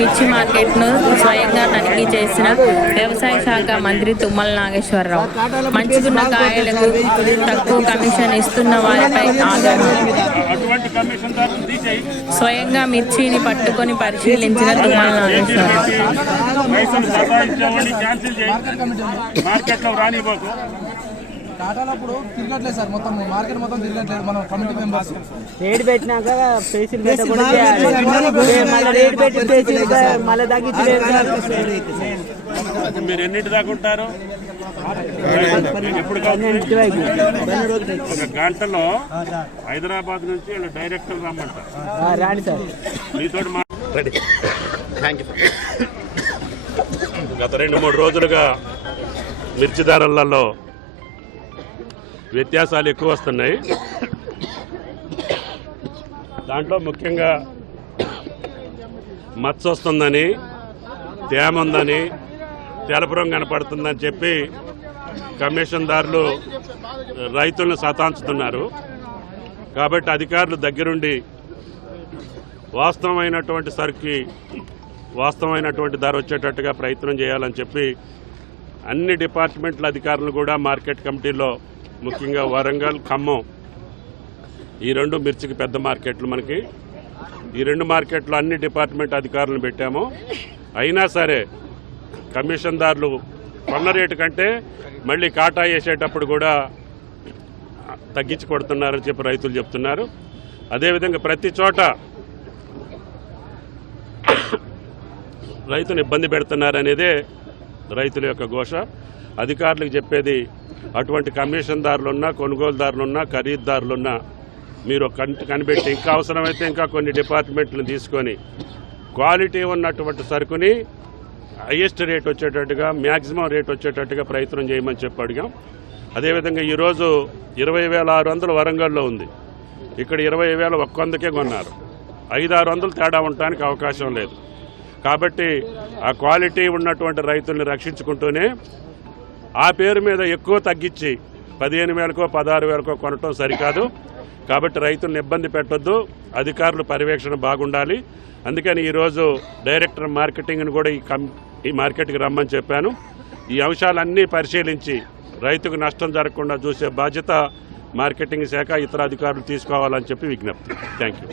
మిర్చి మార్కెట్ను స్వయంగా తనిఖీ చేసిన వ్యవసాయ శాఖ మంత్రి తుమ్మల నాగేశ్వరరావు మంచిగున్న కాయలకు తక్కువ కమిషన్ ఇస్తున్న వారిపై ఆగ్రహం. స్వయంగా మిర్చిని పట్టుకొని పరిశీలించిన తుమ్మల నాగేశ్వరరావు టాటాలప్పుడు తిరగట్లేదు సార్, మొత్తం మార్కెట్ మొత్తం తిరగట్లేదు. మనం కమిటీ మెంబర్స్ రేట్ పెట్టినాక పేసీలు పెట్టకుండా రేట్ పెట్టి మళ్ళీ తగ్గించలేదు. మీరు ఎన్నింటి దాకా ఉంటారు? ఎప్పుడు ఒక గంటలో హైదరాబాద్ నుంచి డైరెక్టర్ రమ్మంటారు. రాండి సార్, మీతో గత 2-3 రోజులుగా మిర్చి ధరలలో వ్యత్యాసాలు ఎక్కువ వస్తున్నాయి. దాంట్లో ముఖ్యంగా మచ్చ వస్తుందని, తేమ ఉందని, తెలపు రంగు కనపడుతుందని చెప్పి కమిషన్దారులు రైతులను సతాంచుతున్నారు. కాబట్టి అధికారులు దగ్గరుండి వాస్తవమైనటువంటి సరుకు వాస్తవమైనటువంటి ధర వచ్చేటట్టుగా ప్రయత్నం చేయాలని చెప్పి అన్ని డిపార్ట్మెంట్ల అధికారులు కూడా మార్కెట్ కమిటీలో, ముఖ్యంగా వరంగల్, ఖమ్మం ఈ 2 మిర్చికి పెద్ద మార్కెట్లు మనకి. ఈ 2 మార్కెట్లు అన్ని డిపార్ట్మెంట్ అధికారులను పెట్టాము. అయినా సరే కమిషన్దారులు కొన్న రేటు కంటే మళ్ళీ కాటా వేసేటప్పుడు కూడా తగ్గించి కొడుతున్నారని చెప్పి రైతులు చెప్తున్నారు. అదేవిధంగా ప్రతి చోట రైతును ఇబ్బంది పెడుతున్నారనేదే రైతుల యొక్క ఘోష. అధికారులకు చెప్పేది, అటువంటి కమిషన్దారులున్నా, కొనుగోలుదారులున్నా, ఖరీదారులున్నా మీరు కనిపెట్టి ఇంకా అవసరమైతే ఇంకా కొన్ని డిపార్ట్మెంట్లను తీసుకొని క్వాలిటీ ఉన్నటువంటి సరుకుని హైయెస్ట్ రేట్ వచ్చేటట్టుగా, మ్యాక్సిమం రేట్ వచ్చేటట్టుగా ప్రయత్నం చేయమని చెప్పి అడిగాం. అదేవిధంగా ఈరోజు 20,600 వరంగల్లో ఉంది. ఇక్కడ 20,000 100కే కొన్నారు. 500-600 తేడా ఉండటానికి అవకాశం లేదు. కాబట్టి ఆ క్వాలిటీ ఉన్నటువంటి రైతుల్ని రక్షించుకుంటూనే ఆ పేరు మీద ఎక్కువ తగ్గించి 15,000కో 16,000కో కొనటం సరికాదు. కాబట్టి రైతులను ఇబ్బంది పెట్టొద్దు, అధికారులు పర్యవేక్షణ బాగుండాలి. అందుకని ఈరోజు డైరెక్టర్ మార్కెటింగ్ను కూడా ఈ మార్కెట్కి రమ్మని చెప్పాను. ఈ అంశాలన్నీ పరిశీలించి రైతుకు నష్టం జరగకుండా చూసే బాధ్యత మార్కెటింగ్ శాఖ, ఇతర అధికారులు తీసుకోవాలని చెప్పి విజ్ఞప్తి. Thank you.